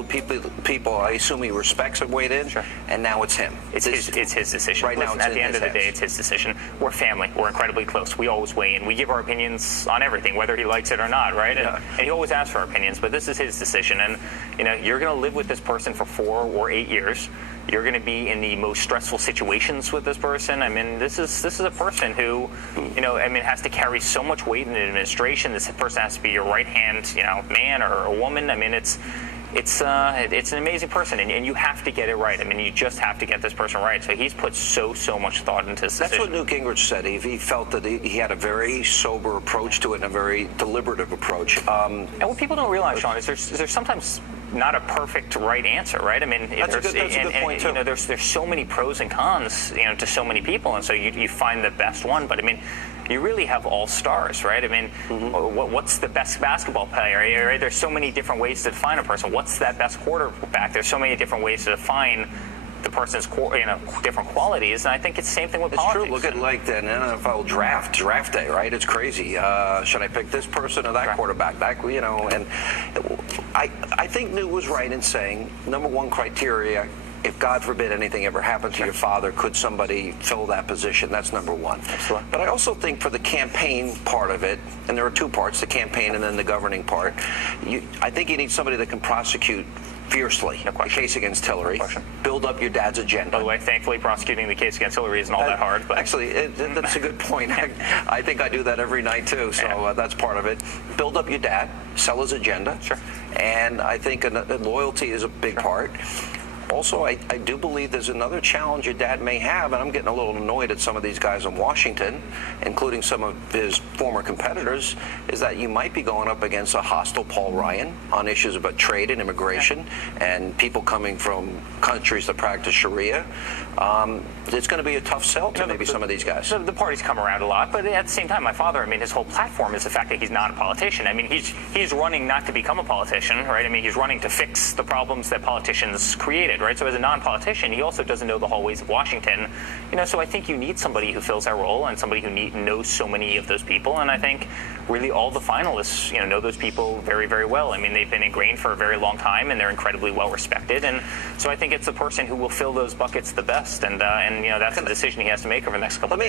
of people I assume he respects have weighed in, Sure. and now it's him. It's his decision. Right now, at the end of the day, it's his decision. We're family. We're incredibly close. We always weigh in. We give our opinions on everything, whether he likes it or not, right? And he always asks for our opinions, but this is his decision. And, you know, you're going to live with this person for 4 or 8 years. You're going to be in the most stressful situations with this person. I mean, this is a person who, you know, I mean, has to carry so much weight in the administration. This person has to be your right-hand, you know, man or a woman. I mean, it's an amazing person, and you have to get it right. I mean, you just have to get this person right. So he's put so much thought into this decision. That's what Newt Gingrich said. He felt that he had a very sober approach to it and a very deliberative approach. And what people don't realize, Sean, is there's sometimes not a perfect right answer, right? I mean, that's a good point too. You know, there's so many pros and cons, you know, to so many people, and so you find the best one. But I mean, you really have all stars, right? I mean, what's the best basketball player? Right? There's so many different ways to define a person. What's that best quarterback? There's so many different ways to define the person's, you know, different qualities, and I think it's the same thing with politics. It's true. Look at like the NFL draft day, right? It's crazy. Should I pick this person or that quarterback? That, you know, and I think Newt was right in saying number one criteria. If God forbid anything ever happened to your father, could somebody fill that position? That's number one. Absolutely. But I also think for the campaign part of it, and there are two parts, the campaign and then the governing part, I think you need somebody that can prosecute fiercely the case against Hillary, build up your dad's agenda. By the way, thankfully, prosecuting the case against Hillary isn't all that hard. But actually, that's a good point. I think I do that every night, too, so that's part of it. Build up your dad, sell his agenda, and I think loyalty is a big part. Also, I do believe there's another challenge your dad may have, and I'm getting a little annoyed at some of these guys in Washington, including some of his former competitors, is that you might be going up against a hostile Paul Ryan on issues about trade and immigration and people coming from countries that practice Sharia. It's going to be a tough sell to maybe some of these guys. The parties come around a lot, but at the same time, my father, I mean, his whole platform is the fact that he's not a politician. I mean, he's running not to become a politician, right? I mean, he's running to fix the problems that politicians created. Right? So as a non-politician, he also doesn't know the hallways of Washington. You know, so I think you need somebody who fills that role and somebody who knows so many of those people. And I think really all the finalists, you know those people very, very well. I mean, they've been ingrained for a very long time, and they're incredibly well respected. And so I think it's the person who will fill those buckets the best. And you know, that's a decision he has to make over the next couple of years.